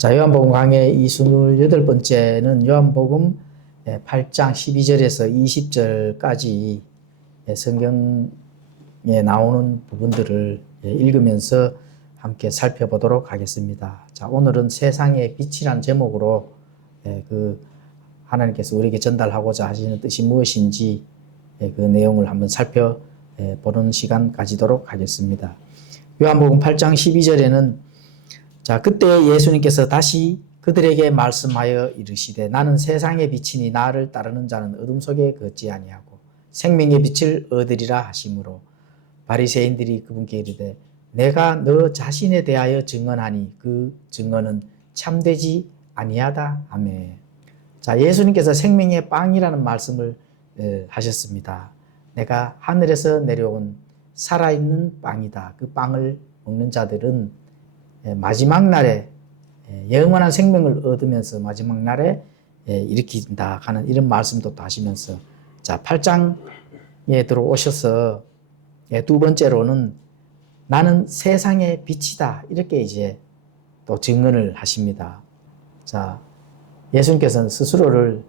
자, 요한복음 강의 28번째는 요한복음 8장 12절에서 20절까지 성경에 나오는 부분들을 읽으면서 함께 살펴보도록 하겠습니다. 자, 오늘은 세상의 빛이란 제목으로 그 하나님께서 우리에게 전달하고자 하시는 뜻이 무엇인지 그 내용을 한번 살펴보는 시간 가지도록 하겠습니다. 요한복음 8장 12절에는 자, 그때 예수님께서 다시 그들에게 말씀하여 이르시되 나는 세상의 빛이니 나를 따르는 자는 어둠 속에 걷지 아니하고 생명의 빛을 얻으리라 하시므로 바리새인들이 그분께 이르되 내가 너 자신에 대하여 증언하니 그 증언은 참되지 아니하다 하매. 자, 예수님께서 생명의 빵이라는 말씀을 하셨습니다. 내가 하늘에서 내려온 살아있는 빵이다. 그 빵을 먹는 자들은 마지막 날에 영원한 생명을 얻으면서 마지막 날에 일으킨다 하는 이런 말씀도 또 하시면서 자, 8장에 들어오셔서 두 번째로는 나는 세상의 빛이다 이렇게 이제 또 증언을 하십니다. 자, 예수님께서는 스스로를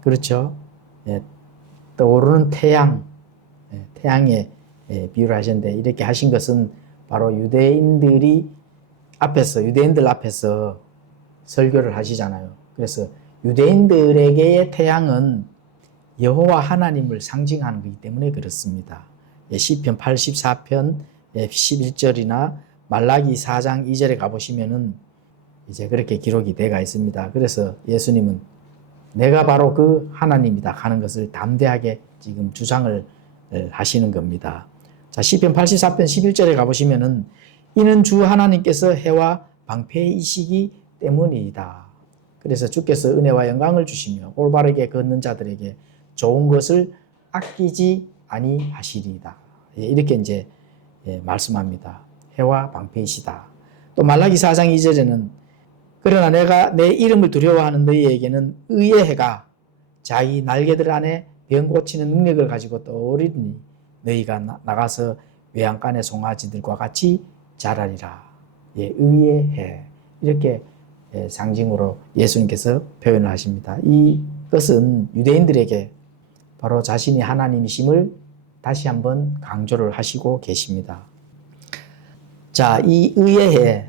그렇죠, 떠오르는 태양에 비유를 하셨는데 이렇게 하신 것은 바로 유대인들 앞에서 설교를 하시잖아요. 그래서 유대인들에게의 태양은 여호와 하나님을 상징하는 것이기 때문에 그렇습니다. 시편 84편 11절이나 말라기 4장 2절에 가보시면은 이제 그렇게 기록이 되어 있습니다. 그래서 예수님은 내가 바로 그 하나님이다 하는 것을 담대하게 지금 주장을 하시는 겁니다. 자, 시편 84편 11절에 가보시면은 이는 주 하나님께서 해와 방패이시기 때문이다. 그래서 주께서 은혜와 영광을 주시며 올바르게 걷는 자들에게 좋은 것을 아끼지 아니하시리이다. 이렇게 이제 말씀합니다. 해와 방패이시다. 또 말라기 4장 2절에는 그러나 내가 내 이름을 두려워하는 너희에게는 의의 해가 자기 날개들 안에 병 고치는 능력을 가지고 떠오르니 너희가 나가서 외양간의 송아지들과 같이 자라리라. 의의 해. 이렇게 상징으로 예수님께서 표현을 하십니다. 이것은 유대인들에게 바로 자신이 하나님이심을 다시 한번 강조를 하시고 계십니다. 자, 이 의의 해,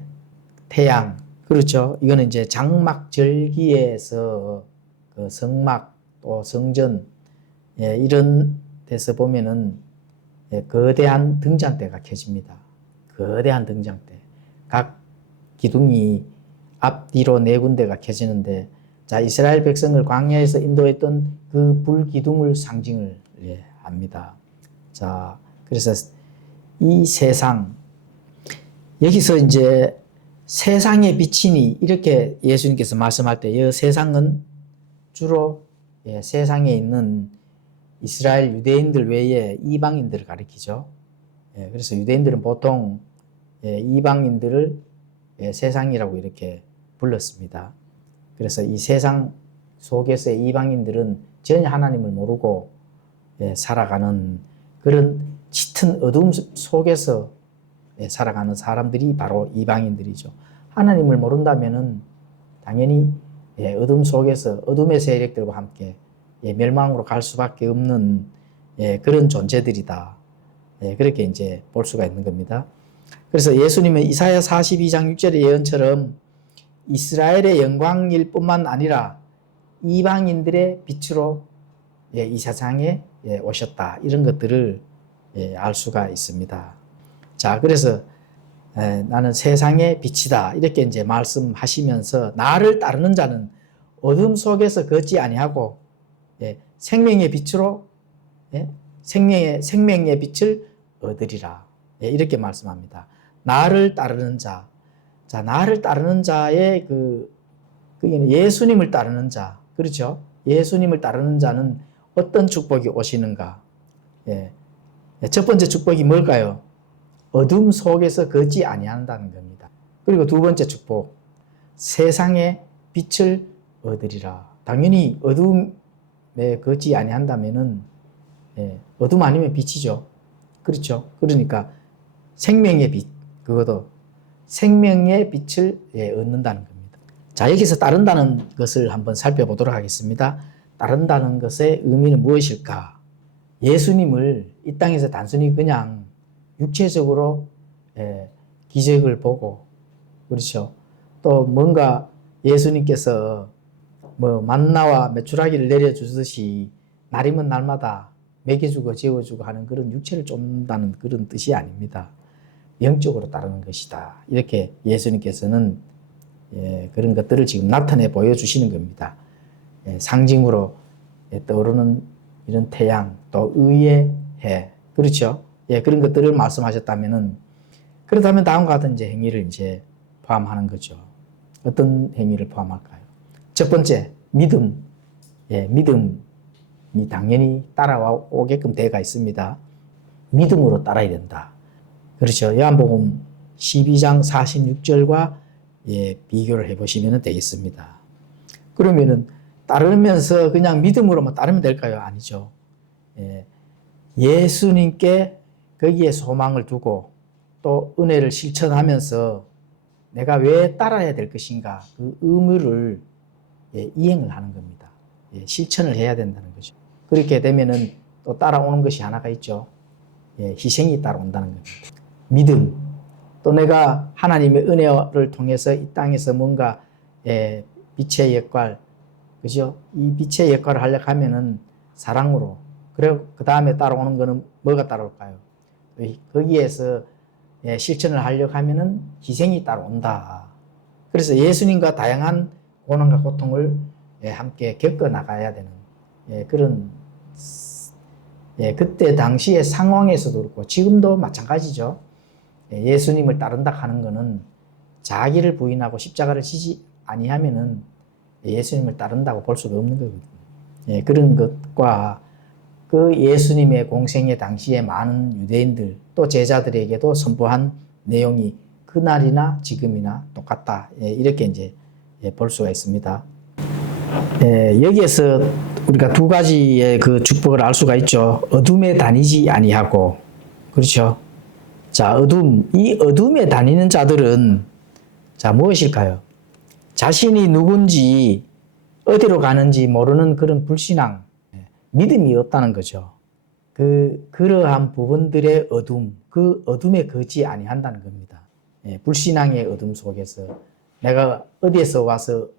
태양, 그렇죠. 이거는 이제 장막 절기에서 그 성막 또 성전 이런 데서 보면은 거대한 등잔대가 켜집니다. 거대한 등잔대. 각 기둥이 앞뒤로 네 군데가 켜지는데, 자, 이스라엘 백성을 광야에서 인도했던 그 불기둥을 상징을 합니다. 자, 그래서 이 세상, 여기서 이제 세상의 빛이니 이렇게 예수님께서 말씀할 때 이 세상은 주로 세상에 있는 이스라엘 유대인들 외에 이방인들을 가리키죠. 그래서 유대인들은 보통 이방인들을 세상이라고 이렇게 불렀습니다. 그래서 이 세상 속에서의 이방인들은 전혀 하나님을 모르고 살아가는 그런 짙은 어둠 속에서 살아가는 사람들이 바로 이방인들이죠. 하나님을 모른다면은 당연히 어둠 속에서 어둠의 세력들과 함께 멸망으로 갈 수밖에 없는 그런 존재들이다. 그렇게 이제 볼 수가 있는 겁니다. 그래서 예수님은 이사야 42장 6절의 예언처럼 이스라엘의 영광일 뿐만 아니라 이방인들의 빛으로 이 세상에 오셨다. 이런 것들을 알 수가 있습니다. 자, 그래서 나는 세상의 빛이다. 이렇게 이제 말씀하시면서 나를 따르는 자는 어둠 속에서 걷지 아니하고 생명의 빛으로 생명의 빛을 얻으리라. 이렇게 말씀합니다. 나를 따르는 자. 자, 나를 따르는 자의 그게 예수님을 따르는 자. 그렇죠? 예수님을 따르는 자는 어떤 축복이 오시는가? 첫 번째 축복이 뭘까요? 어둠 속에서 걷지 아니한다는 겁니다. 그리고 두 번째 축복, 세상의 빛을 얻으리라. 당연히 어둠에 걷지 아니한다면은 어둠 아니면 빛이죠. 그렇죠? 그러니까 생명의 빛, 그것도 생명의 빛을 얻는다는 겁니다. 자, 여기서 따른다는 것을 한번 살펴보도록 하겠습니다. 따른다는 것의 의미는 무엇일까? 예수님을 이 땅에서 단순히 그냥 육체적으로 기적을 보고, 그렇죠. 또 뭔가 예수님께서 뭐 만나와 메추라기를 내려주듯이 날이면 날마다 먹여주고 재워주고 하는 그런 육체를 쫓는다는 그런 뜻이 아닙니다. 영적으로 따르는 것이다. 이렇게 예수님께서는 그런 것들을 지금 나타내 보여주시는 겁니다. 상징으로 떠오르는 이런 태양, 또 의의 해, 그렇죠? 그런 것들을 말씀하셨다면은, 그렇다면 다음과 같은 이제 행위를 이제 포함하는 거죠. 어떤 행위를 포함할까요? 첫 번째, 믿음. 믿음이 당연히 따라오게끔 되어가 있습니다. 믿음으로 따라야 된다. 그렇죠. 요한복음 12장 46절과 비교를 해보시면 되겠습니다. 그러면은 따르면서 그냥 믿음으로만 따르면 될까요? 아니죠. 예수님께 거기에 소망을 두고 또 은혜를 실천하면서 내가 왜 따라야 될 것인가 그 의무를 이행을 하는 겁니다. 실천을 해야 된다는 거죠. 그렇게 되면은 또 따라오는 것이 하나가 있죠. 희생이 따라온다는 겁니다. 믿음, 또 내가 하나님의 은혜를 통해서 이 땅에서 뭔가 빛의 역할, 그죠? 이 빛의 역할을 하려고 하면은 사랑으로, 그리고 그 다음에 따라오는 거는 뭐가 따라올까요? 거기에서 실천을 하려고 하면은 희생이 따라온다. 그래서 예수님과 다양한 고난과 고통을 함께 겪어 나가야 되는 그런 그때 당시의 상황에서도 그렇고 지금도 마찬가지죠. 예수님을 따른다 하는 것은 자기를 부인하고 십자가를 지지 아니하면은 예수님을 따른다고 볼 수가 없는 거거든요. 그런 것과 그 예수님의 공생의 당시에 많은 유대인들 또 제자들에게도 선포한 내용이 그날이나 지금이나 똑같다. 이렇게 이제 볼 수가 있습니다. 여기에서 우리가 두 가지의 그 축복을 알 수가 있죠. 어둠에 다니지 아니하고, 그렇죠. 자, 이 어둠에 다니는 자들은 자, 무엇일까요? 자신이 누군지 어디로 가는지 모르는 그런 불신앙, 믿음이 없다는 거죠. 그러한 부분들의 어둠, 그 어둠에 거치 아니한다는 겁니다. 불신앙의 어둠 속에서 내가 어디에서 와서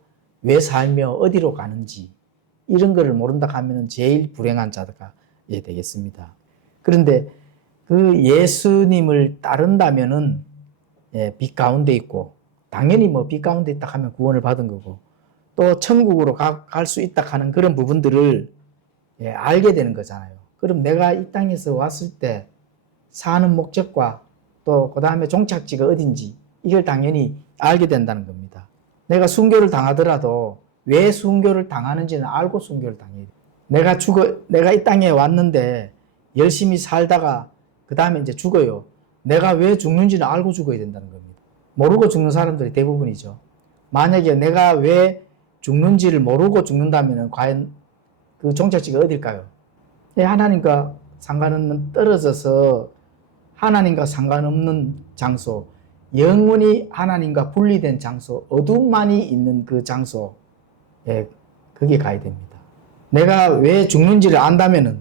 왜 살며 어디로 가는지 이런 거를 모른다 하면 제일 불행한 자가 되겠습니다. 그런데 그 예수님을 따른다면은 빛 가운데 있고, 당연히 뭐 빛 가운데 있다 하면 구원을 받은 거고, 또 천국으로 갈 수 있다 하는 그런 부분들을 알게 되는 거잖아요. 그럼 내가 이 땅에서 왔을 때 사는 목적과 또 그 다음에 종착지가 어딘지 이걸 당연히 알게 된다는 겁니다. 내가 순교를 당하더라도 왜 순교를 당하는지는 알고 순교를 당해야 돼. 내가 이 땅에 왔는데 열심히 살다가 그 다음에 이제 죽어요. 내가 왜 죽는지는 알고 죽어야 된다는 겁니다. 모르고 죽는 사람들이 대부분이죠. 만약에 내가 왜 죽는지를 모르고 죽는다면 과연 그 종착지가 어딜까요? 하나님과 상관없는 떨어져서 하나님과 상관없는 장소, 영원히 하나님과 분리된 장소, 어둠만이 있는 그 장소에 거기에 가야 됩니다. 내가 왜 죽는지를 안다면은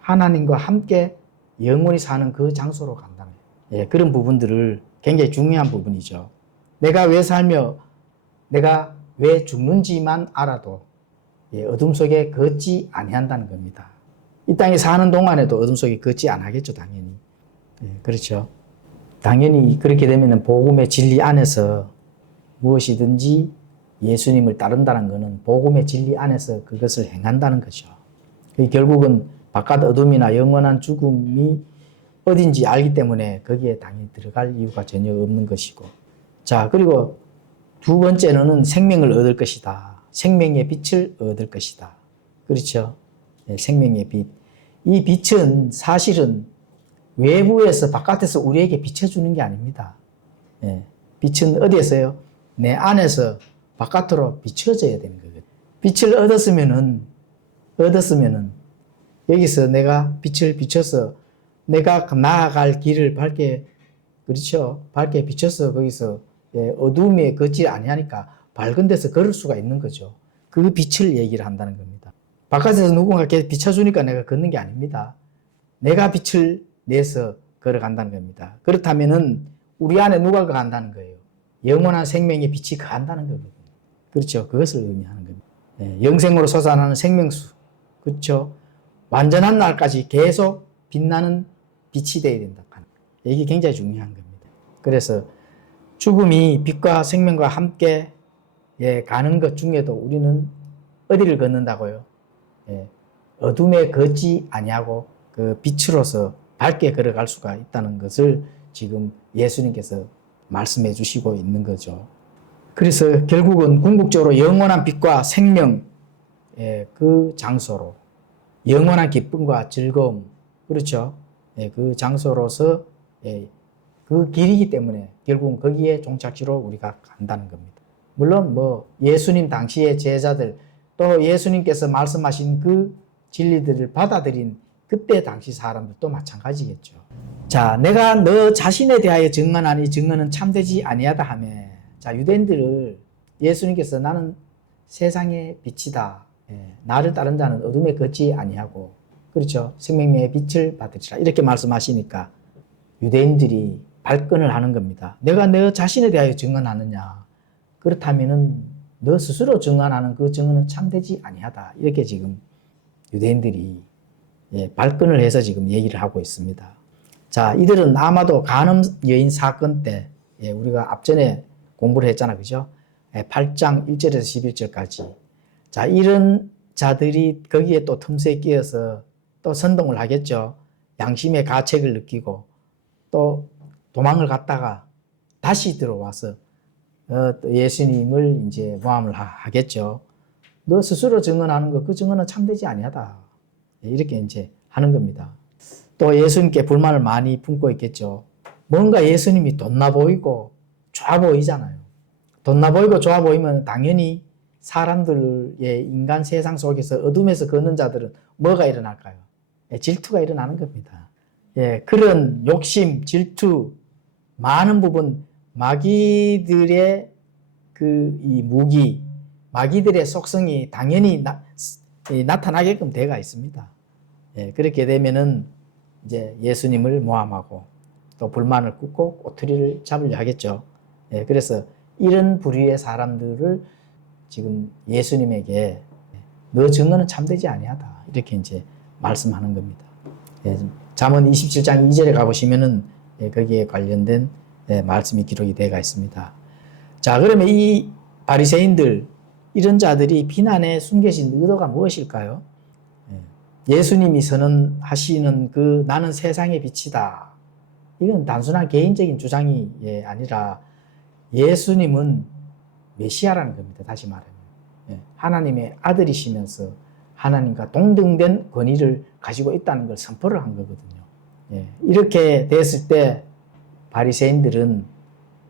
하나님과 함께 영원히 사는 그 장소로 간다는 그런 부분들을 굉장히 중요한 부분이죠. 내가 왜 살며 내가 왜 죽는지만 알아도 어둠 속에 걷지 아니한다는 겁니다. 이 땅에 사는 동안에도 어둠 속에 걷지 않겠죠, 당연히. 그렇죠. 당연히 그렇게 되면 복음의 진리 안에서 무엇이든지 예수님을 따른다는 것은 복음의 진리 안에서 그것을 행한다는 거죠. 결국은 바깥 어둠이나 영원한 죽음이 어딘지 알기 때문에 거기에 당연히 들어갈 이유가 전혀 없는 것이고. 자, 그리고 두 번째는 생명을 얻을 것이다. 생명의 빛을 얻을 것이다. 그렇죠. 생명의 빛. 이 빛은 사실은 외부에서 바깥에서 우리에게 비춰주는 게 아닙니다. 빛은 어디에서요? 내 안에서 바깥으로 비춰져야 되는 거거든요. 빛을 얻었으면은 여기서 내가 빛을 비춰서 내가 나아갈 길을 밝게, 그렇죠. 밝게 비춰서 거기서 어둠에 걷지 아니하니까 밝은 데서 걸을 수가 있는 거죠. 그 빛을 얘기를 한다는 겁니다. 바깥에서 누군가 이렇게 비춰주니까 내가 걷는 게 아닙니다. 내가 빛을 내서 걸어간다는 겁니다. 그렇다면은 우리 안에 누가 거한다는 거예요? 영원한 생명의 빛이 거한다는 거거든요. 그렇죠. 그것을 의미하는 겁니다. 영생으로 솟아나는 생명수. 그렇죠. 완전한 날까지 계속 빛나는 빛이 되어야 된다. 이게 굉장히 중요한 겁니다. 그래서 죽음이 빛과 생명과 함께 가는 것 중에도 우리는 어디를 걷는다고요? 어둠에 걷지 아니하고 그 빛으로서 밝게 걸어갈 수가 있다는 것을 지금 예수님께서 말씀해 주시고 있는 거죠. 그래서 결국은 궁극적으로 영원한 빛과 생명, 그 장소로 영원한 기쁨과 즐거움, 그렇죠? 그 장소로서 그 길이기 때문에 결국은 거기에 종착지로 우리가 간다는 겁니다. 물론 예수님 당시의 제자들 또 예수님께서 말씀하신 그 진리들을 받아들인 그때 당시 사람들도 마찬가지겠죠. 자, 내가 너 자신에 대하여 증언하니 증언은 참되지 아니하다 하며, 자, 유대인들을 예수님께서 나는 세상의 빛이다. 나를 따른 자는 어둠에 걷지 아니하고, 그렇죠? 생명의 빛을 받으리라. 이렇게 말씀하시니까 유대인들이 발끈을 하는 겁니다. 내가 너 자신에 대하여 증언하느냐? 그렇다면은 너 스스로 증언하는 그 증언은 참되지 아니하다. 이렇게 지금 유대인들이 발끈을 해서 지금 얘기를 하고 있습니다. 자, 이들은 아마도 간음 여인 사건 때 우리가 앞전에 공부를 했잖아, 그죠? 8장 1절에서 11절까지. 자, 이런 자들이 거기에 또 틈새에 끼어서 또 선동을 하겠죠. 양심의 가책을 느끼고 또 도망을 갔다가 다시 들어와서 예수님을 이제 모함을 하겠죠. 너 스스로 증언하는 거, 그 증언은 참되지 아니하다. 이렇게 이제 하는 겁니다. 또 예수님께 불만을 많이 품고 있겠죠. 뭔가 예수님이 돋나 보이고 좋아 보이잖아요. 돋나 보이고 좋아 보이면 당연히 사람들의 인간 세상 속에서 어둠에서 걷는 자들은 뭐가 일어날까요? 질투가 일어나는 겁니다. 그런 욕심, 질투, 많은 부분 마귀들의 이 무기, 마귀들의 속성이 당연히 나타나게끔 되어 있습니다. 그렇게 되면은 이제 예수님을 모함하고 또 불만을 굽고 꼬투리를 잡으려 하겠죠. 그래서 이런 부류의 사람들을 지금 예수님에게 너 증언은 참되지 아니하다. 이렇게 이제 말씀하는 겁니다. 잠언 27장 2절에 가보시면은 거기에 관련된 말씀이 기록이 되어 있습니다. 자, 그러면 이 바리새인들, 이런 자들이 비난에 숨겨진 의도가 무엇일까요? 예수님이 선언하시는 그 나는 세상의 빛이다. 이건 단순한 개인적인 주장이 아니라 예수님은 메시아라는 겁니다. 다시 말하면. 하나님의 아들이시면서 하나님과 동등된 권위를 가지고 있다는 걸 선포를 한 거거든요. 이렇게 됐을 때 바리새인들은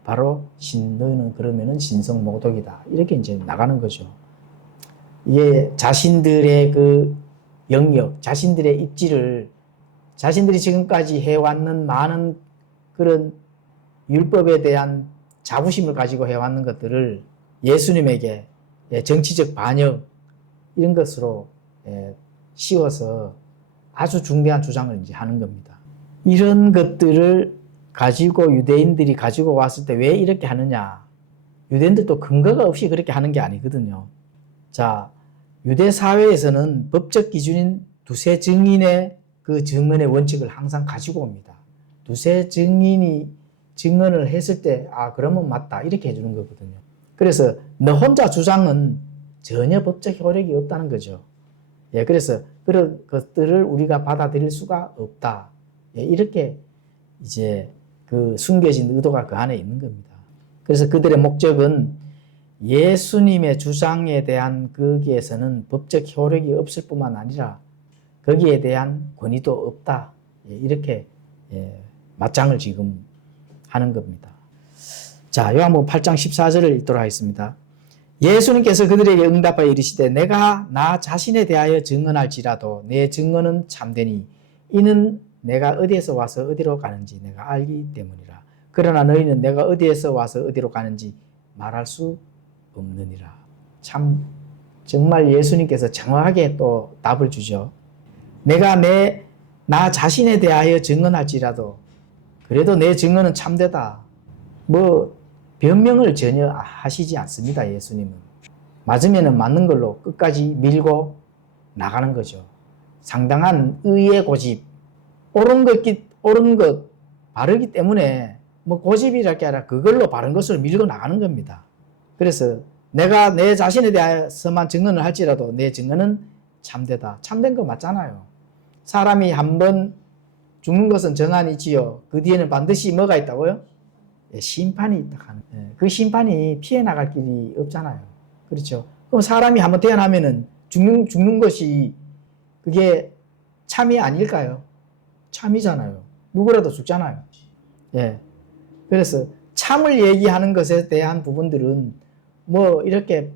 바로 너희는 그러면은 신성모독이다. 이렇게 이제 나가는 거죠. 이게 자신들의 그 영역, 자신들의 입지를 자신들이 지금까지 해왔는 많은 그런 율법에 대한 자부심을 가지고 해왔는 것들을 예수님에게 정치적 반역 이런 것으로 씌워서 아주 중대한 주장을 이제 하는 겁니다. 이런 것들을 가지고 유대인들이 가지고 왔을 때 왜 이렇게 하느냐? 유대인들도 근거가 없이 그렇게 하는 게 아니거든요. 자, 유대 사회에서는 법적 기준인 두세 증인의 그 증언의 원칙을 항상 가지고 옵니다. 두세 증인이 증언을 했을 때, 그러면 맞다. 이렇게 해주는 거거든요. 그래서 너 혼자 주장은 전혀 법적 효력이 없다는 거죠. 그래서 그런 것들을 우리가 받아들일 수가 없다. 이렇게 이제 그 숨겨진 의도가 그 안에 있는 겁니다. 그래서 그들의 목적은 예수님의 주장에 대한 거기에서는 법적 효력이 없을 뿐만 아니라 거기에 대한 권위도 없다. 이렇게 맞장을 지금 하는 겁니다. 자, 요한복음 8장 14절을 읽도록 하겠습니다. 예수님께서 그들에게 응답하여 이르시되 내가 나 자신에 대하여 증언할지라도 내 증언은 참되니 이는 내가 어디에서 와서 어디로 가는지 내가 알기 때문이라. 그러나 너희는 내가 어디에서 와서 어디로 가는지 말할 수 없느니라. 참 정말 예수님께서 정확하게 또 답을 주죠. 내가 나 자신에 대하여 증언할지라도 그래도 내 증언은 참되다. 뭐 변명을 전혀 하시지 않습니다. 예수님은. 맞으면 맞는 걸로 끝까지 밀고 나가는 거죠. 상당한 의의 고집, 옳은 것 바르기 때문에 뭐 고집이랄 게 아니라 그걸로 바른 것을 밀고 나가는 겁니다. 그래서 내가 내 자신에 대해서만 증언을 할지라도 내 증언은 참되다. 참된 거 맞잖아요. 사람이 한번 죽는 것은 정한이지요. 그 뒤에는 반드시 뭐가 있다고요? 심판이 있다 하는. 그 심판이 피해 나갈 길이 없잖아요. 그렇죠? 그럼 사람이 한번 태어나면은 죽는 것이 그게 참이 아닐까요? 참이잖아요. 누구라도 죽잖아요. 예. 그래서 참을 얘기하는 것에 대한 부분들은 뭐 이렇게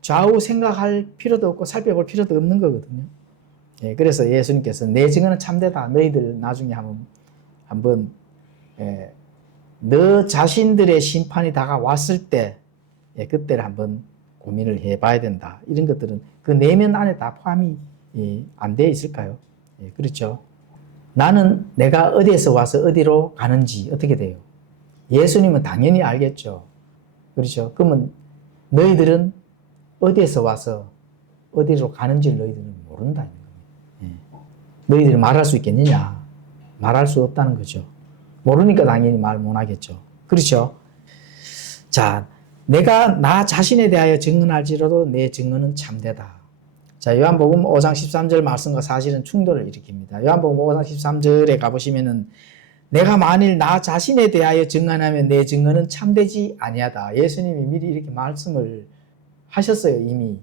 좌우 생각할 필요도 없고 살펴볼 필요도 없는 거거든요. 예. 그래서 예수님께서 내 증언은 참되다. 너희들 나중에 한번 너 자신들의 심판이 다가왔을 때 그때를 한번 고민을 해봐야 된다. 이런 것들은 그 내면 안에 다 포함이 안 되어 있을까요? 그렇죠. 나는 내가 어디에서 와서 어디로 가는지 어떻게 돼요? 예수님은 당연히 알겠죠. 그렇죠. 그러면 너희들은 어디에서 와서 어디로 가는지를 너희들은 모른다는 겁니다. 너희들이 말할 수 있겠느냐? 말할 수 없다는 거죠. 모르니까 당연히 말 못하겠죠. 그렇죠. 자, 내가 나 자신에 대하여 증언할지라도 내 증언은 참되다. 자, 요한복음 5장 13절 말씀과 사실은 충돌을 일으킵니다. 요한복음 5장 13절에 가보시면은 내가 만일 나 자신에 대하여 증언하면 내 증언은 참되지 아니하다. 예수님이 미리 이렇게 말씀을 하셨어요, 이미.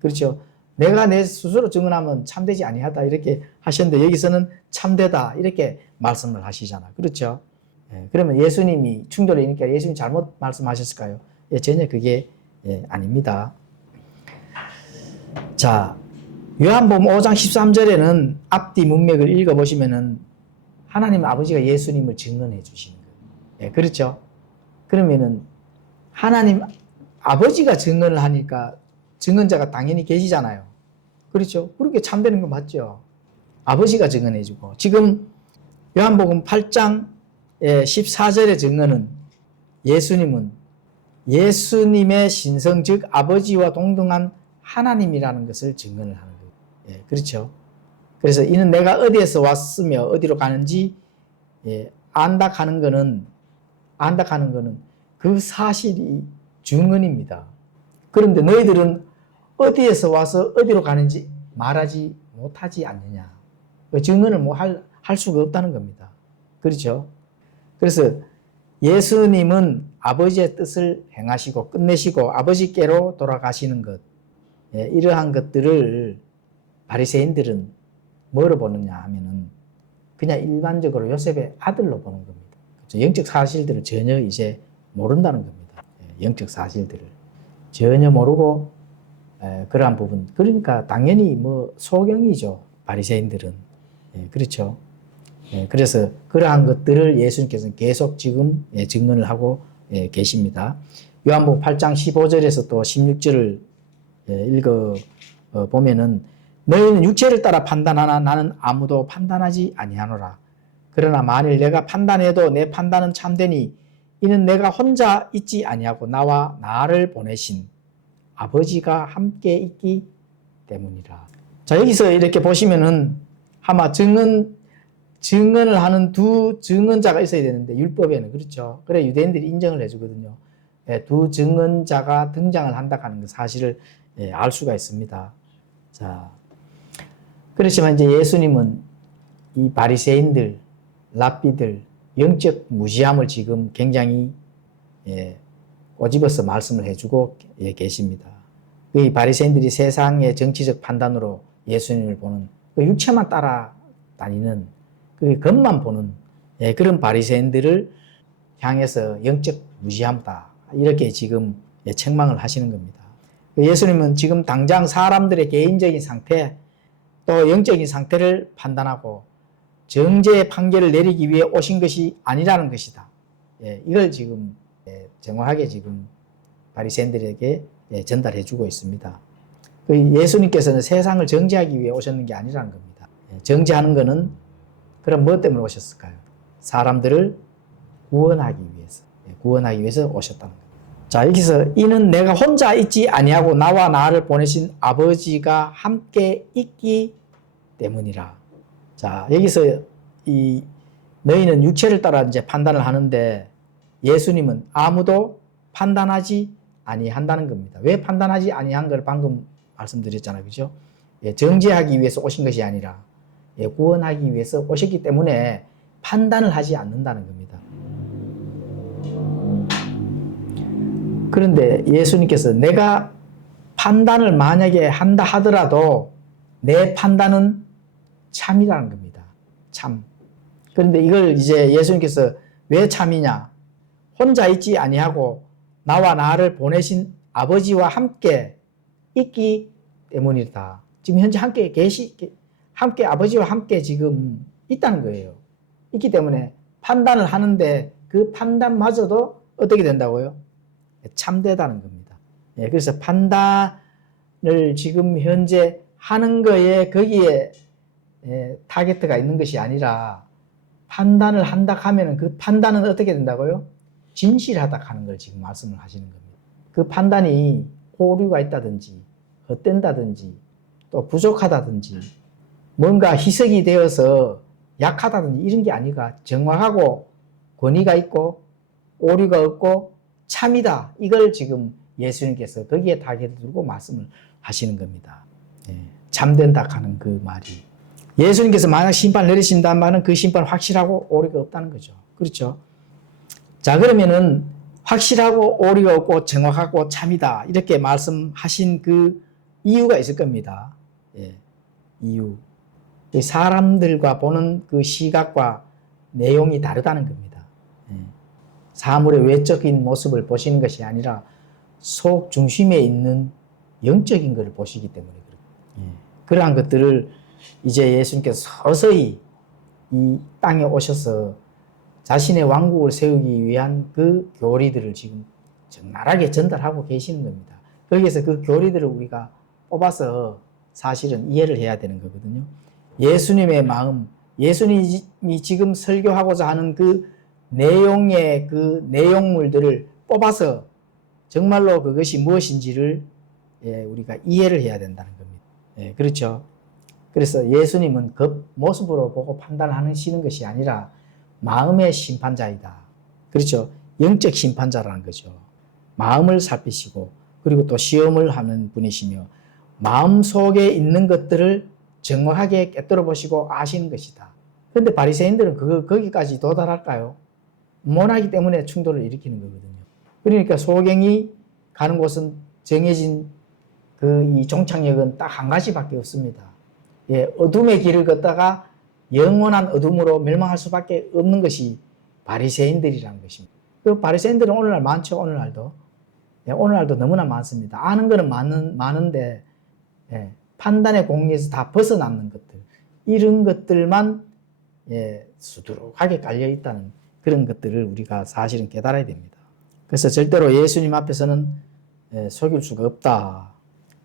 그렇죠. 내가 내 스스로 증언하면 참되지 아니하다 이렇게 하셨는데 여기서는 참되다 이렇게 말씀을 하시잖아. 그렇죠. 그러면 예수님이 충돌이 있으니까 예수님이 잘못 말씀하셨을까요? 전혀 그게 아닙니다. 자, 요한복음 5장 13절에는 앞뒤 문맥을 읽어보시면은 하나님 아버지가 예수님을 증언해 주시는 거예요. 그렇죠? 그러면은 하나님 아버지가 증언을 하니까 증언자가 당연히 계시잖아요. 그렇죠? 그렇게 참되는 거 맞죠? 아버지가 증언해 주고 지금 요한복음 8장 14절의 증언은 예수님의 신성 즉 아버지와 동등한 하나님이라는 것을 증언을 하는 거예요. 그렇죠? 그래서 이는 내가 어디에서 왔으며 어디로 가는지 안다 하는 거는 그 사실이 증언입니다. 그런데 너희들은 어디에서 와서 어디로 가는지 말하지 못하지 않느냐. 증언을 할 수가 없다는 겁니다. 그렇죠? 그래서 예수님은 아버지의 뜻을 행하시고 끝내시고 아버지께로 돌아가시는 것, 이러한 것들을 바리새인들은 뭐로 보느냐 하면은 그냥 일반적으로 요셉의 아들로 보는 겁니다. 그렇죠? 영적 사실들을 전혀 이제 모른다는 겁니다. 영적 사실들을 전혀 모르고 그러한 부분. 그러니까 당연히 뭐 소경이죠. 바리새인들은. 그렇죠. 그래서 그러한 것들을 예수님께서는 계속 지금 증언을 하고 계십니다. 요한복음 8장 15절에서 또 16절을 읽어 보면은 너희는 육체를 따라 판단하나 나는 아무도 판단하지 아니하노라. 그러나 만일 내가 판단해도 내 판단은 참되니 이는 내가 혼자 있지 아니하고 나와 나를 보내신 아버지가 함께 있기 때문이라. 자, 여기서 이렇게 보시면은 아마 증언을 하는 두 증언자가 있어야 되는데 율법에는 그렇죠. 그래 유대인들이 인정을 해주거든요. 두 증언자가 등장을 한다 하는 사실을 알 수가 있습니다. 자, 그렇지만 이제 예수님은 이 바리새인들, 랍비들 영적 무지함을 지금 굉장히 꼬집어서 말씀을 해주고 계십니다. 이 바리새인들이 세상의 정치적 판단으로 예수님을 보는 그 육체만 따라다니는 그 겉만 보는 그런 바리새인들을 향해서 영적 무지함다 이렇게 지금 책망을 하시는 겁니다. 예수님은 지금 당장 사람들의 개인적인 상태 또 영적인 상태를 판단하고 정죄의 판결을 내리기 위해 오신 것이 아니라는 것이다. 이걸 지금 정확하게 지금 바리새인들에게 전달해주고 있습니다. 그 예수님께서는 세상을 정죄하기 위해 오셨는 게 아니라는 겁니다. 정죄하는 것은 그럼 뭐 때문에 오셨을까요? 사람들을 구원하기 위해서 오셨다는 겁니다. 자, 여기서 이는 내가 혼자 있지 아니하고 나와 나를 보내신 아버지가 함께 있기 때문이라. 자, 여기서 너희는 육체를 따라 이제 판단을 하는데 예수님은 아무도 판단하지 아니한다는 겁니다. 왜 판단하지 아니한 걸 방금 말씀드렸잖아요. 그죠? 정죄하기 위해서 오신 것이 아니라 구원하기 위해서 오셨기 때문에 판단을 하지 않는다는 겁니다. 그런데 예수님께서 내가 판단을 만약에 한다 하더라도 내 판단은 참이라는 겁니다. 참. 그런데 이걸 이제 예수님께서 왜 참이냐? 혼자 있지 아니하고 나와 나를 보내신 아버지와 함께 있기 때문이다. 지금 현재 함께 아버지와 함께 지금 있다는 거예요. 있기 때문에 판단을 하는데 그 판단마저도 어떻게 된다고요? 참되다는 겁니다. 그래서 판단을 지금 현재 하는 거에 거기에 타겟가 있는 것이 아니라 판단을 한다 하면 그 판단은 어떻게 된다고요? 진실하다 하는 걸 지금 말씀을 하시는 겁니다. 그 판단이 오류가 있다든지 헛된다든지 또 부족하다든지 뭔가 희석이 되어서 약하다든지 이런 게 아니라 정확하고 권위가 있고 오류가 없고 참이다. 이걸 지금 예수님께서 거기에 타겟을 두고 말씀을 하시는 겁니다. 참된다 하는 그 말이. 예수님께서 만약 심판을 내리신다는 말은 그 심판 확실하고 오류가 없다는 거죠. 그렇죠? 자, 그러면은 확실하고 오류가 없고 정확하고 참이다. 이렇게 말씀하신 그 이유가 있을 겁니다. 이유. 사람들과 보는 그 시각과 내용이 다르다는 겁니다. 사물의 외적인 모습을 보시는 것이 아니라 속 중심에 있는 영적인 것을 보시기 때문에 그래요. 그러한 것들을 이제 예수님께서 서서히 이 땅에 오셔서 자신의 왕국을 세우기 위한 그 교리들을 지금 적나라하게 전달하고 계시는 겁니다. 거기에서 그 교리들을 우리가 뽑아서 사실은 이해를 해야 되는 거거든요. 예수님의 마음, 예수님이 지금 설교하고자 하는 그 내용의 그 내용물들을 뽑아서 정말로 그것이 무엇인지를 우리가 이해를 해야 된다는 겁니다. 그렇죠. 그래서 예수님은 겉모습으로 보고 판단하시는 것이 아니라 마음의 심판자이다. 그렇죠. 영적 심판자라는 거죠. 마음을 살피시고 그리고 또 시험을 하는 분이시며 마음 속에 있는 것들을 정확하게 깨뜨려 보시고 아시는 것이다. 그런데 바리새인들은 거기까지 도달할까요? 못하기 때문에 충돌을 일으키는 거거든요. 그러니까 소경이 가는 곳은 정해진 이 종착역은 딱 한 가지밖에 없습니다. 어둠의 길을 걷다가 영원한 어둠으로 멸망할 수밖에 없는 것이 바리새인들이라는 것입니다. 그 바리새인들은 오늘날 많죠. 오늘날도 너무나 많습니다. 아는 거는 많은데 판단의 공리에서 다 벗어나는 것들, 이런 것들만 수두룩하게 깔려 있다는 그런 것들을 우리가 사실은 깨달아야 됩니다. 그래서 절대로 예수님 앞에서는 속일 수가 없다.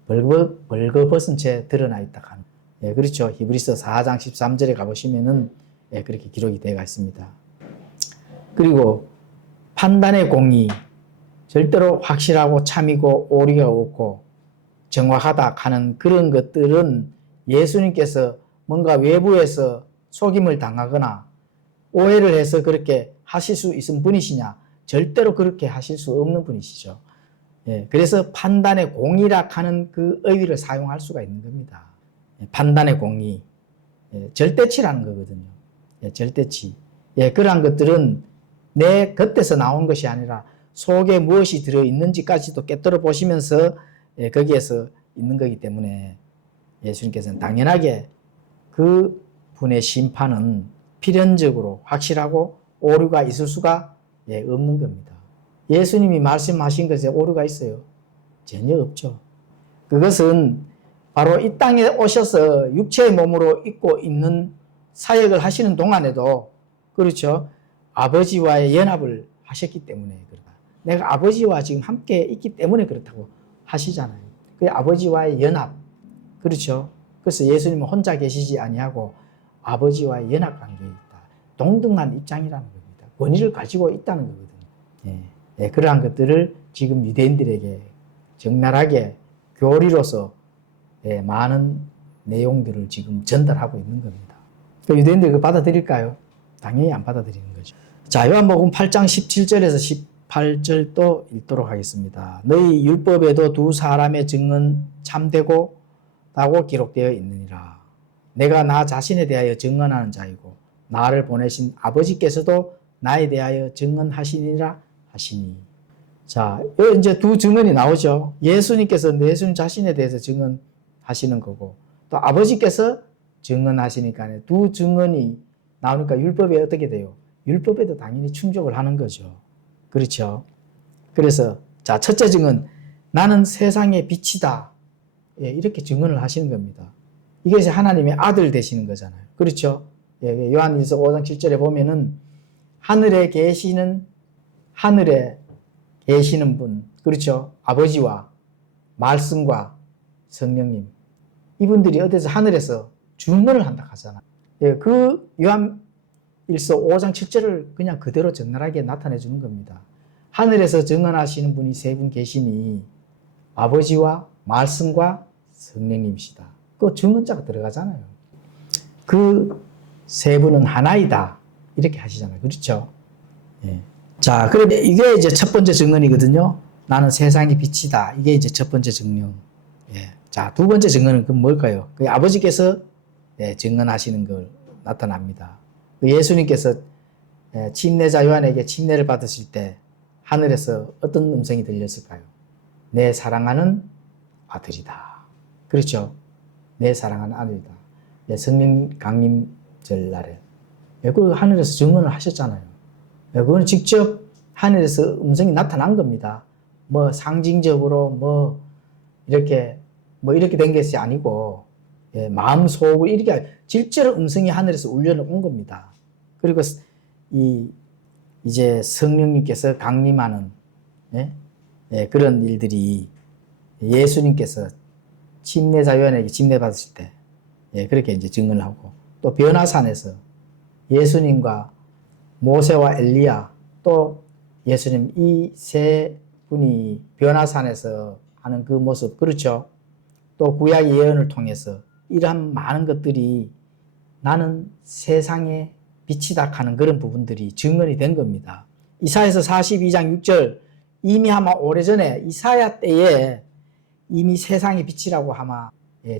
벌거벗은 채 드러나 있다 하는. 그렇죠. 히브리서 4장 13절에 가보시면은 그렇게 기록이 되어 있습니다. 그리고 판단의 공의, 절대로 확실하고 참이고 오리가 없고 정확하다 하는 그런 것들은 예수님께서 뭔가 외부에서 속임을 당하거나 오해를 해서 그렇게 하실 수 있는 분이시냐? 절대로 그렇게 하실 수 없는 분이시죠. 그래서 판단의 공의라 하는 그 의의를 사용할 수가 있는 겁니다. 판단의 공의, 절대치라는 거거든요. 절대치. 그러한 것들은 내 겉에서 나온 것이 아니라 속에 무엇이 들어있는지까지도 깨뜨려 보시면서 거기에서 있는 거기 때문에 예수님께서는 당연하게 그 분의 심판은 필연적으로 확실하고 오류가 있을 수가 없는 겁니다. 예수님이 말씀하신 것에 오류가 있어요? 전혀 없죠. 그것은 바로 이 땅에 오셔서 육체의 몸으로 입고 있는 사역을 하시는 동안에도 그렇죠. 아버지와의 연합을 하셨기 때문에 그렇다. 내가 아버지와 지금 함께 있기 때문에 그렇다고 하시잖아요. 그 아버지와의 연합, 그렇죠? 그래서 예수님은 혼자 계시지 아니하고 아버지와의 연합 관계에 있다. 동등한 입장이라는 겁니다. 권위를 가지고 있다는 거거든요. 예, 그러한 것들을 지금 유대인들에게 적나라하게 교리로서 많은 내용들을 지금 전달하고 있는 겁니다. 유대인들이 그거 받아들일까요? 당연히 안 받아들이는 거죠. 자, 요한복음 8장 17절에서 18절도 읽도록 하겠습니다. 너희 율법에도 두 사람의 증언 참되고 라고 기록되어 있느니라. 내가 나 자신에 대하여 증언하는 자이고 나를 보내신 아버지께서도 나에 대하여 증언하시니라 하시니. 자, 여기 이제 두 증언이 나오죠. 예수님께서 예수님 자신에 대해서 증언하시는 거고 또 아버지께서 증언하시니까 두 증언이 나오니까 율법에 어떻게 돼요? 율법에도 당연히 충족을 하는 거죠. 그렇죠? 그래서 자, 첫째 증언, 나는 세상의 빛이다. 이렇게 증언을 하시는 겁니다. 이게 이제 하나님의 아들 되시는 거잖아요. 그렇죠? 요한일서 5장 7절에 보면은 하늘에 계시는 분, 그렇죠? 아버지와 말씀과 성령님, 이분들이 어디서 하늘에서 증언을 한다 하잖아요. 그 요한일서 5장 7절을 그냥 그대로 적나라하게 나타내 주는 겁니다. 하늘에서 증언하시는 분이 세 분 계시니 아버지와 말씀과 성령님이시다. 그 증언자가 들어가잖아요. 그 세 분은 하나이다. 이렇게 하시잖아요. 그렇죠? 예. 자, 그럼 이게 이제 첫 번째 증언이거든요. 나는 세상의 빛이다. 이게 이제 첫 번째 증언. 예. 자, 두 번째 증언은 그럼 뭘까요? 그 아버지께서 증언하시는 걸 나타납니다. 예수님께서 침례자 요한에게 침례를 받으실 때 하늘에서 어떤 음성이 들렸을까요? 내 사랑하는 아들이다. 그렇죠? 내 사랑하는 아들이다. 성령 강림절 날에 그 하늘에서 증언을 하셨잖아요. 그건 직접 하늘에서 음성이 나타난 겁니다. 뭐 상징적으로 뭐 이렇게 된 것이 아니고 마음속으로 이렇게 실제로 음성이 하늘에서 울려온 겁니다. 그리고 이제 성령님께서 강림하는 그런 일들이 예수님께서 침례자 요한에게 침례 받으실 때 그렇게 이제 증언을 하고 또 변화산에서 예수님과 모세와 엘리야 또 예수님 이 세 분이 변화산에서 하는 그 모습, 그렇죠? 또 구약 예언을 통해서 이러한 많은 것들이 나는 세상의 빛이다 하는 그런 부분들이 증언이 된 겁니다. 이사야서 42장 6절 이미 아마 오래전에 이사야 때에 이미 세상의 빛이라고 아마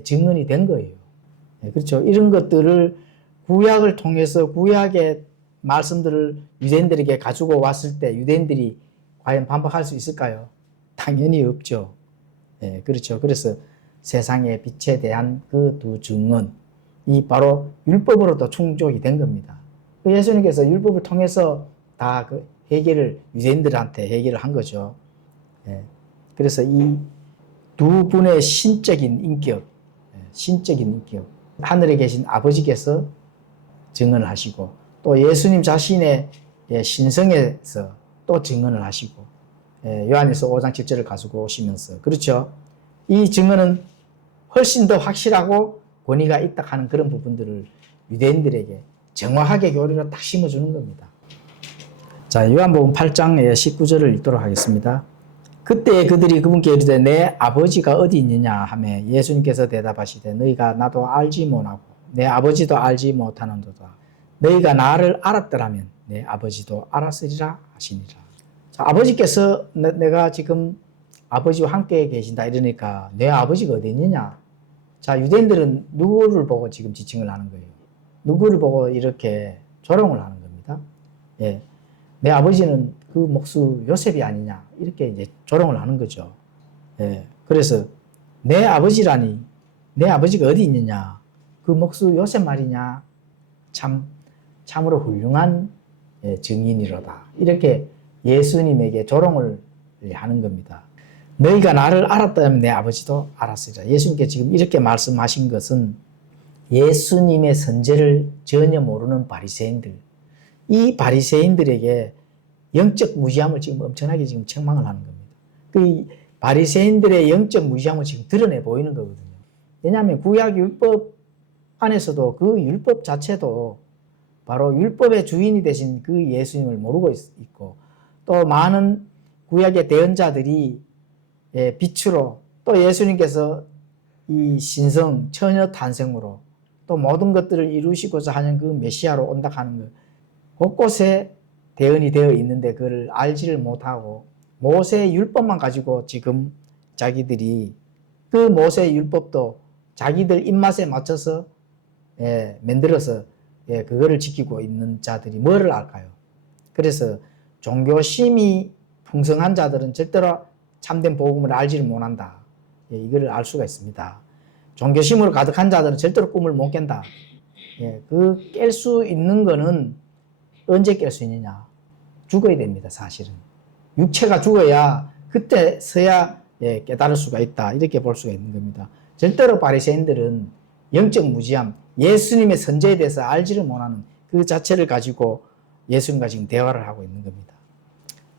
증언이 된 거예요. 그렇죠? 이런 것들을 구약을 통해서 구약의 말씀들을 유대인들에게 가지고 왔을 때 유대인들이 과연 반박할 수 있을까요? 당연히 없죠. 그렇죠. 그래서 세상의 빛에 대한 그 두 증언이 바로 율법으로도 충족이 된 겁니다. 예수님께서 율법을 통해서 다 그 해결을 유대인들한테 해결을 한 거죠. 그래서 이 두 분의 신적인 인격, 하늘에 계신 아버지께서 증언을 하시고 또 예수님 자신의 신성에서 또 증언을 하시고 요한일서 5장 7절을 가지고 오시면서 그렇죠. 이 증언은 훨씬 더 확실하고 권위가 있다 하는 그런 부분들을 유대인들에게 정확하게 교리로 딱 심어주는 겁니다. 자, 요한복음 8장 19절을 읽도록 하겠습니다. 그때 그들이 그분께 이르되 내 아버지가 어디 있느냐 하매 예수님께서 대답하시되 너희가 나도 알지 못하고 내 아버지도 알지 못하는도다. 너희가 나를 알았더라면 내 아버지도 알았으리라 하시니라. 자, 아버지께서 내가 지금 아버지와 함께 계신다 이러니까 내 아버지가 어디 있느냐? 자, 유대인들은 누구를 보고 지금 지칭을 하는 거예요? 누구를 보고 이렇게 조롱을 하는 겁니다. 내 아버지는 그 목수 요셉이 아니냐 이렇게 이제 조롱을 하는 거죠. 그래서 내 아버지라니 내 아버지가 어디 있느냐? 그 목수 요셉 말이냐? 참으로 훌륭한 증인이로다. 이렇게 예수님에게 조롱을 하는 겁니다. 너희가 나를 알았다면 내 아버지도 알았으리라. 예수님께 지금 이렇게 말씀하신 것은 예수님의 선제를 전혀 모르는 바리새인들, 이 바리새인들에게 영적 무지함을 지금 엄청나게 지금 책망을 하는 겁니다. 그 바리새인들의 영적 무지함을 지금 드러내 보이는 거거든요. 왜냐하면 구약 율법 안에서도 그 율법 자체도 바로 율법의 주인이 되신 그 예수님을 모르고 있고, 또 많은 구약의 대언자들이 빛으로, 또 예수님께서 이 신성 처녀 탄생으로 또 모든 것들을 이루시고자 하는 그 메시아로 온다 하는 것, 곳곳에 대언이 되어 있는데 그걸 알지를 못하고 모세의 율법만 가지고 지금 자기들이 그 모세의 율법도 자기들 입맛에 맞춰서 만들어서 그거를 지키고 있는 자들이 뭐를 알까요? 그래서 종교심이 풍성한 자들은 절대로 참된 복음을 알지를 못한다. 이거를 알 수가 있습니다. 종교심으로 가득한 자들은 절대로 꿈을 못 깬다. 그 깰 수 있는 거는 언제 깰 수 있느냐? 죽어야 됩니다, 사실은. 육체가 죽어야 그때서야 깨달을 수가 있다. 이렇게 볼 수가 있는 겁니다. 절대로 바리새인들은 영적 무지함, 예수님의 선제에 대해서 알지를 못하는 그 자체를 가지고 예수님과 지금 대화를 하고 있는 겁니다.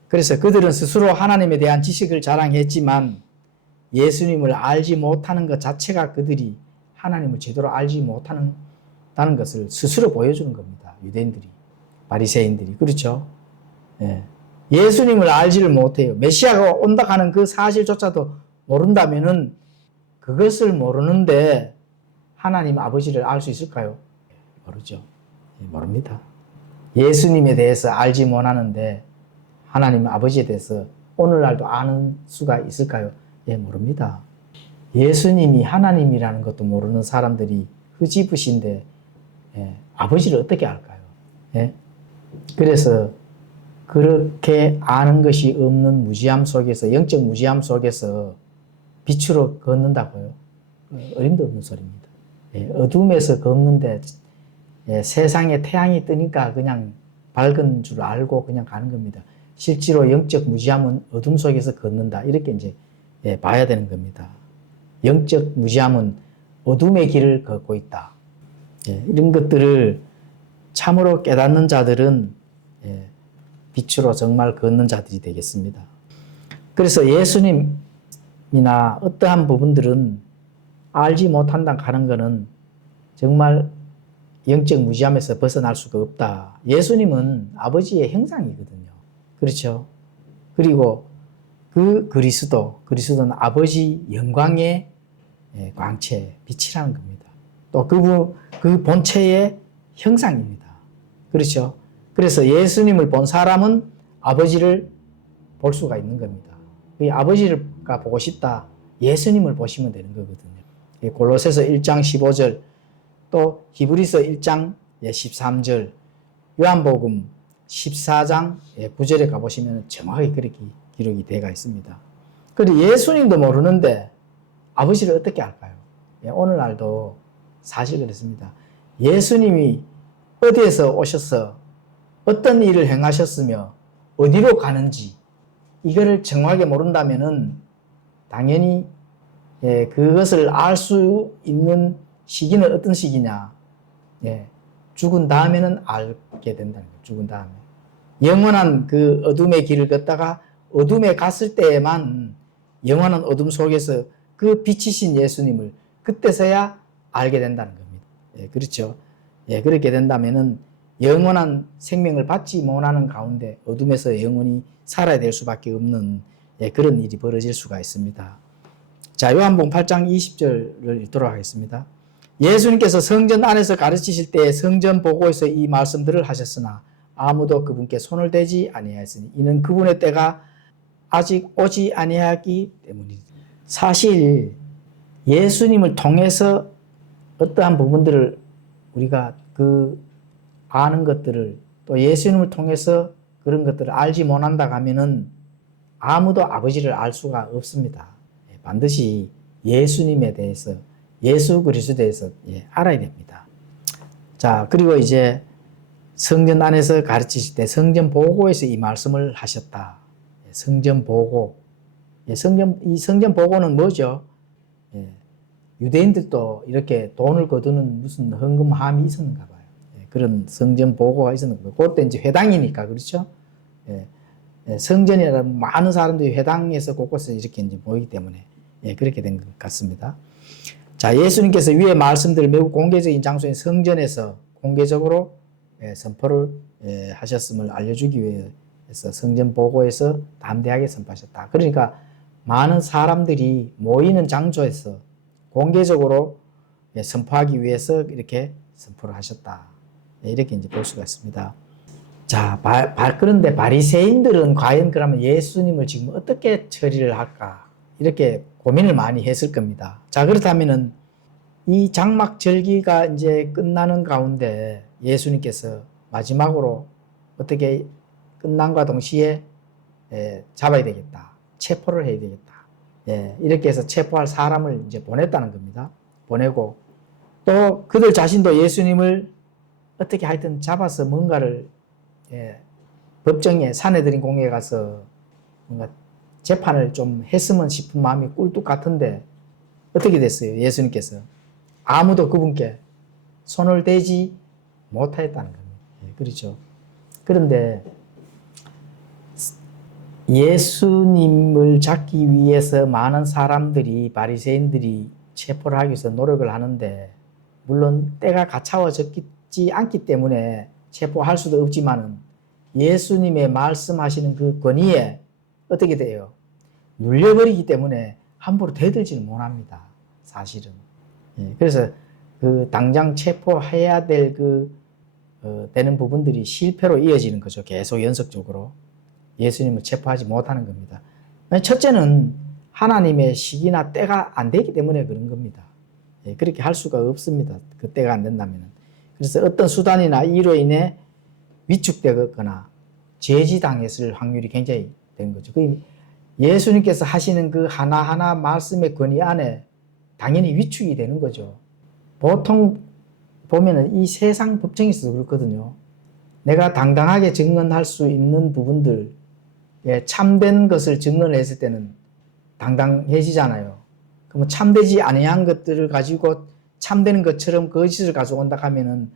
그래서 그들은 스스로 하나님에 대한 지식을 자랑했지만 예수님을 알지 못하는 것 자체가 그들이 하나님을 제대로 알지 못하는 것을 스스로 보여주는 겁니다. 유대인들이, 바리새인들이. 그렇죠? 예수님을 알지를 못해요. 메시아가 온다 하는 그 사실조차도 모른다면은 그것을 모르는데 하나님 아버지를 알 수 있을까요? 모르죠. 모릅니다. 예수님에 대해서 알지 못하는데 하나님 아버지에 대해서 오늘날도 아는 수가 있을까요? 모릅니다. 예수님이 하나님이라는 것도 모르는 사람들이 흐지부신데 아버지를 어떻게 알까요? 그래서 그렇게 아는 것이 없는 무지함 속에서, 영적 무지함 속에서 빛으로 걷는다고요? 어림도 없는 소리입니다. 어둠에서 걷는데 세상에 태양이 뜨니까 그냥 밝은 줄 알고 그냥 가는 겁니다. 실제로 영적 무지함은 어둠 속에서 걷는다. 이렇게 이제 봐야 되는 겁니다. 영적 무지함은 어둠의 길을 걷고 있다. 이런 것들을 참으로 깨닫는 자들은 빛으로 정말 걷는 자들이 되겠습니다. 그래서 예수님이나 어떠한 부분들은 알지 못한다 하는 것은 정말 영적 무지함에서 벗어날 수가 없다. 예수님은 아버지의 형상이거든요. 그렇죠? 그리고 그 그리스도는 아버지 영광의 광채, 빛이라는 겁니다. 또 그 본체의 형상입니다. 그렇죠? 그래서 예수님을 본 사람은 아버지를 볼 수가 있는 겁니다. 아버지가 보고 싶다. 예수님을 보시면 되는 거거든요. 골로새서 1장 15절, 또 히브리서 1장 13절, 요한복음 14장 9절에 가보시면 정확하게 그렇게 기록이 되어 있습니다. 그런데 예수님도 모르는데 아버지를 어떻게 알까요? 오늘날도 사실 그렇습니다. 예수님이 어디에서 오셔서 어떤 일을 행하셨으며 어디로 가는지 이거를 정확하게 모른다면은 당연히 그것을 알 수 있는 시기는 어떤 시기냐? 죽은 다음에는 알게 된다는 거예요. 죽은 다음에. 영원한 그 어둠의 길을 걷다가 어둠에 갔을 때에만 영원한 어둠 속에서 그 빛이신 예수님을 그때서야 알게 된다는 겁니다. 그렇죠. 그렇게 된다면은 영원한 생명을 받지 못하는 가운데 어둠에서 영원히 살아야 될 수밖에 없는 그런 일이 벌어질 수가 있습니다. 자, 요한복음 8장 20절을 읽도록 하겠습니다. 예수님께서 성전 안에서 가르치실 때 성전 보고에서 이 말씀들을 하셨으나 아무도 그분께 손을 대지 아니하였으니 이는 그분의 때가 아직 오지 아니하기 때문이다. 사실 예수님을 통해서 어떠한 부분들을 우리가 아는 것들을 또 예수님을 통해서 그런 것들을 알지 못한다 하면은 아무도 아버지를 알 수가 없습니다. 반드시 예수님에 대해서, 예수 그리스도에 대해서 알아야 됩니다. 자, 그리고 이제 성전 안에서 가르치실 때 성전 보고에서 이 말씀을 하셨다. 성전 보고. 이 성전 보고는 뭐죠? 유대인들도 이렇게 돈을 거두는 무슨 헌금함이 있었는가 봐요. 그런 성전 보고가 있었는가 봐요. 그때 이제 회당이니까, 그렇죠? 성전이라 많은 사람들이 회당에서 곳곳에 이렇게 이제 모이기 때문에 그렇게 된 것 같습니다. 자, 예수님께서 위에 말씀들을 매우 공개적인 장소인 성전에서 공개적으로 선포를 하셨음을 알려주기 위해서 성전 보고에서 담대하게 선포하셨다. 그러니까 많은 사람들이 모이는 장소에서 공개적으로 선포하기 위해서 이렇게 선포를 하셨다. 이렇게 이제 볼 수가 있습니다. 자, 그런데 바리새인들은 과연 그러면 예수님을 지금 어떻게 처리를 할까? 이렇게 고민을 많이 했을 겁니다. 자, 그렇다면은 이 장막 절기가 이제 끝나는 가운데 예수님께서 마지막으로 어떻게 끝남과 동시에 잡아야 되겠다. 체포를 해야 되겠다. 이렇게 해서 체포할 사람을 이제 보냈다는 겁니다. 보내고 또 그들 자신도 예수님을 어떻게 하여튼 잡아서 뭔가를 법정에 사내들인 공회에 가서 뭔가 재판을 좀 했으면 싶은 마음이 꿀뚝 같은데 어떻게 됐어요? 예수님께서 아무도 그분께 손을 대지 못하였다는 겁니다. 그렇죠. 그런데 예수님을 잡기 위해서 많은 사람들이 바리새인들이 체포를 하기 위해서 노력을 하는데 물론 때가 가차워졌지 않기 때문에 체포할 수도 없지만 예수님의 말씀하시는 그 권위에 어떻게 돼요? 눌려버리기 때문에 함부로 대들지는 못합니다. 사실은. 그래서 그 당장 체포해야 될 되는 부분들이 실패로 이어지는 거죠. 계속 연속적으로. 예수님을 체포하지 못하는 겁니다. 첫째는 하나님의 시기나 때가 안 되기 때문에 그런 겁니다. 그렇게 할 수가 없습니다. 그 때가 안 된다면. 그래서 어떤 수단이나 이로 인해 위축되거나 제지당했을 확률이 굉장히 된 거죠. 예수님께서 하시는 그 하나하나 말씀의 권위 안에 당연히 위축이 되는 거죠. 보통 보면은 이 세상 법정에서 그렇거든요. 내가 당당하게 증언할 수 있는 부분들, 참된 것을 증언했을 때는 당당해지잖아요. 그럼 참되지 아니한 것들을 가지고 참되는 것처럼 거짓을 가져온다 하면은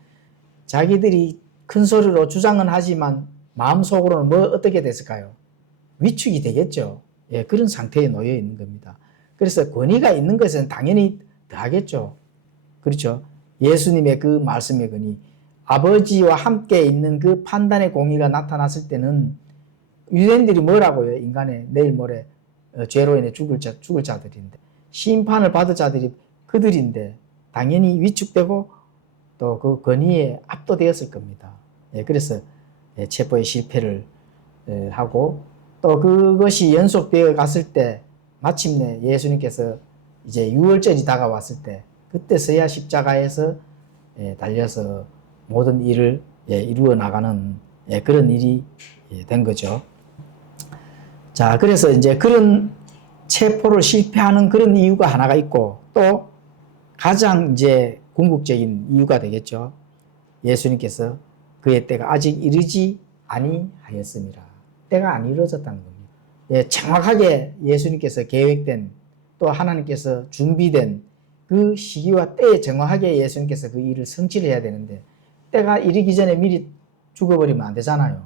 자기들이 큰 소리로 주장은 하지만 마음속으로는 어떻게 됐을까요? 위축이 되겠죠. 그런 상태에 놓여 있는 겁니다. 그래서 권위가 있는 것은 당연히 더하겠죠. 그렇죠. 예수님의 그 말씀의 권위, 아버지와 함께 있는 그 판단의 공의가 나타났을 때는 유대인들이 뭐라고요? 인간의 내일 모레 죄로 인해 죽을 자들인데 심판을 받을 자들이 그들인데 당연히 위축되고 또 그 권위에 압도되었을 겁니다. 그래서 체포의 실패를 하고 또 그것이 연속되어 갔을 때 마침내 예수님께서 이제 유월절이 다가왔을 때 그때서야 십자가에서 달려서 모든 일을 이루어 나가는 그런 일이 된 거죠. 자, 그래서 이제 그런 체포를 실패하는 그런 이유가 하나가 있고 또 가장 이제 궁극적인 이유가 되겠죠. 예수님께서 그의 때가 아직 이르지 아니하였음이라. 때가 안 이루어졌다는 겁니다. 정확하게 예수님께서 계획된 또 하나님께서 준비된 그 시기와 때에 정확하게 예수님께서 그 일을 성취를 해야 되는데 때가 이르기 전에 미리 죽어버리면 안 되잖아요.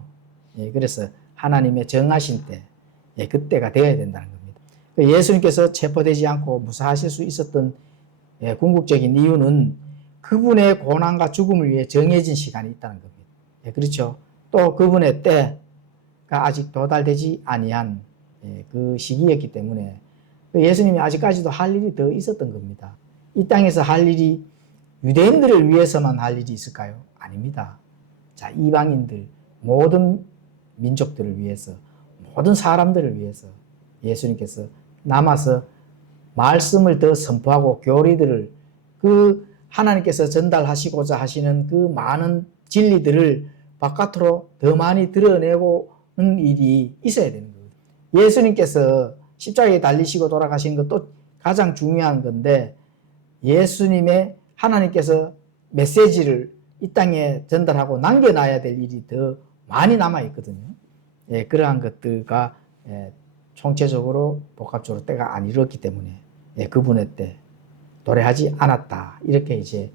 그래서 하나님의 정하신 때 그때가 되어야 된다는 겁니다. 예수님께서 체포되지 않고 무사하실 수 있었던 궁극적인 이유는 그분의 고난과 죽음을 위해 정해진 시간이 있다는 겁니다. 그렇죠. 또 그분의 때가 아직 도달되지 아니한 그 시기였기 때문에 예수님이 아직까지도 할 일이 더 있었던 겁니다. 이 땅에서 할 일이 유대인들을 위해서만 할 일이 있을까요? 아닙니다. 자, 이방인들, 모든 민족들을 위해서, 모든 사람들을 위해서 예수님께서 남아서 말씀을 더 선포하고 교리들을 그 하나님께서 전달하시고자 하시는 그 많은 진리들을 바깥으로 더 많이 드러내고는 일이 있어야 되는 거예요. 예수님께서 십자가에 달리시고 돌아가신 것도 가장 중요한 건데 예수님의 하나님께서 메시지를 이 땅에 전달하고 남겨놔야 될 일이 더 많이 남아있거든요. 그러한 것들과 총체적으로 복합적으로 때가 안 이뤘기 때문에 그분의 때 도래하지 않았다. 이렇게 이제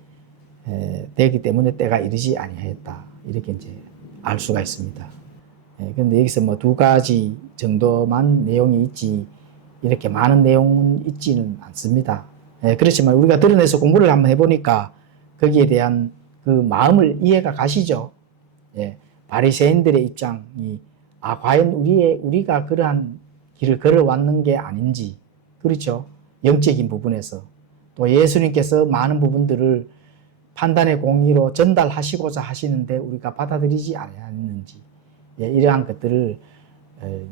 되기 때문에 때가 이르지 아니하였다. 이렇게 이제 알 수가 있습니다. 그런데 여기서 뭐 두 가지 정도만 내용이 있지 이렇게 많은 내용은 있지는 않습니다. 그렇지만 우리가 드러내서 공부를 한번 해보니까 거기에 대한 그 마음을 이해가 가시죠. 바리새인들의 입장이 과연 우리가 그러한 길을 걸어왔는 게 아닌지, 그렇죠? 영적인 부분에서 또 예수님께서 많은 부분들을 판단의 공의로 전달하시고자 하시는데 우리가 받아들이지 않았는지, 이러한 것들을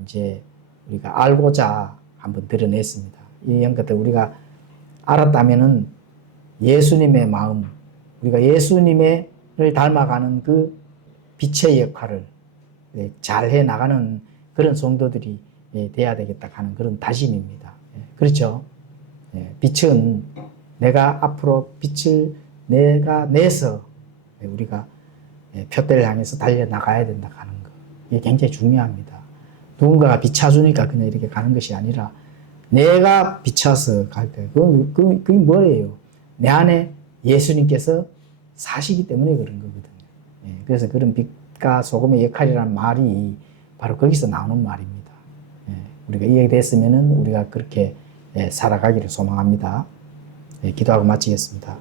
이제 우리가 알고자 한번 드러냈습니다. 이런 것들 우리가 알았다면은 예수님의 마음, 우리가 예수님을 닮아가는 그 빛의 역할을 잘 해나가는 그런 성도들이 돼야 되겠다 하는 그런 다짐입니다. 그렇죠? 빛은 내가 앞으로 빛을 내가 내서 우리가 표대를 향해서 달려나가야 된다 하는 거. 이게 굉장히 중요합니다. 누군가가 비춰주니까 그냥 이렇게 가는 것이 아니라 내가 비춰서 갈 거예요. 그게 뭐예요? 내 안에 예수님께서 사시기 때문에 그런 거거든요. 그래서 그런 빛과 소금의 역할이라는 말이 바로 거기서 나오는 말입니다. 우리가 이해됐으면 우리가 그렇게 살아가기를 소망합니다. 기도하고 마치겠습니다.